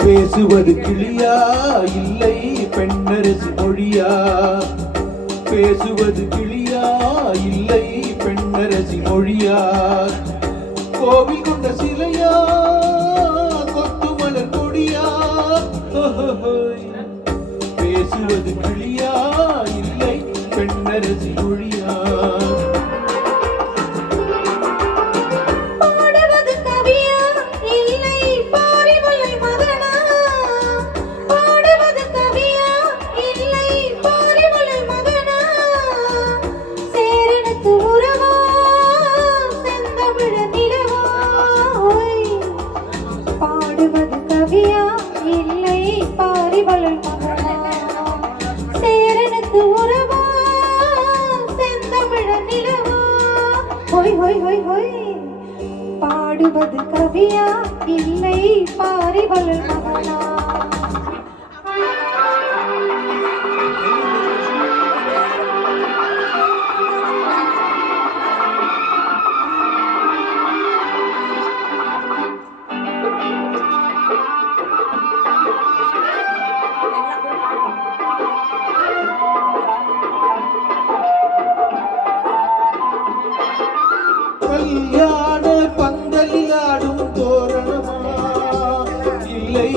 பேசுவது கிளியா இல்லை பெண்ணரசி மொழியா? பேசுவது கிளியா இல்லை பெண்ணரசி மொழியா? கோவில் கொண்ட சிலையா கொத்து மலர் கொடியா? பேசுவது கிளியா இல்லை பெண்ணரசி மொழியா? பாடுவது கவியா இல்லை பாரிவளர் மகனா? கல்யாண பந்தலிலாடும் தோரணமா இல்லை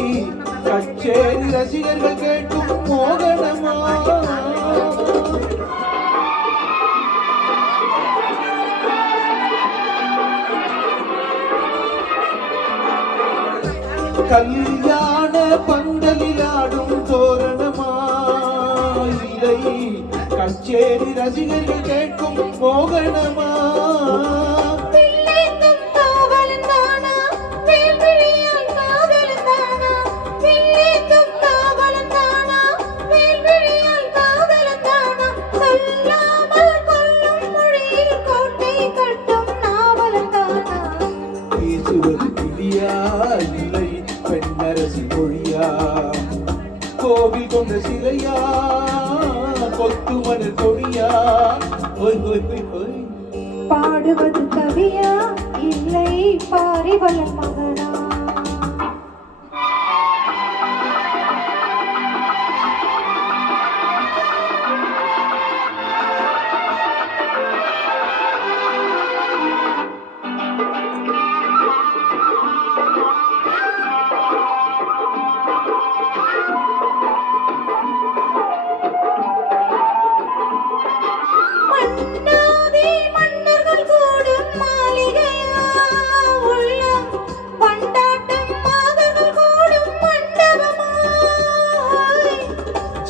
கச்சேரி ரசிகர்கள் கேட்கும் மோகனமா? கல்யாண பந்தலிலாடும் தோரணமா இல்லை கச்சேரி ரசிகர்கள் கேட்கும் மோகனமா? பேசுவது கிளியா இல்லை பெண்ணரசி மொழியா? கோவில் கொண்ட சிலையா கொத்து மலர் கொடியா? பாடுவது கவியா இல்லை பாரிவளர் மகனா?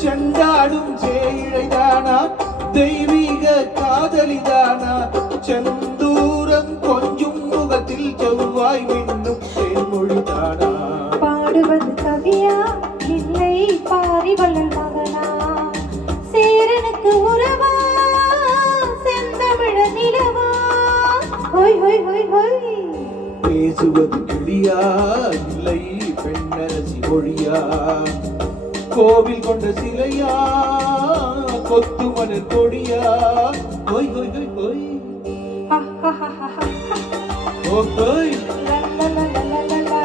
செண்டாடும் சேயிழைதானா தெய்வீக காதலிதானா? செந்தூரம் கொஞ்சும் முகத்தில் செவ்வாய் மின்னும் தேன்மொழிதானா? பாடுவது கவியா இல்லை பாரிவளர் மகனா? சேரனுக்கு உறவா செந்தமிழ நிலவா? ஹொய் ஹொய் ஹொய் ஹொய். பேசுவது கிளியா இல்லை பெண்ணரசி மொழியா? கோவில் கொண்ட சிலையா கொத்து மலர் கொடியா? ஹொய் ஹொய் ஹொய் ஹொய். ஓ ஹொய். லா லா லா லா லா லா.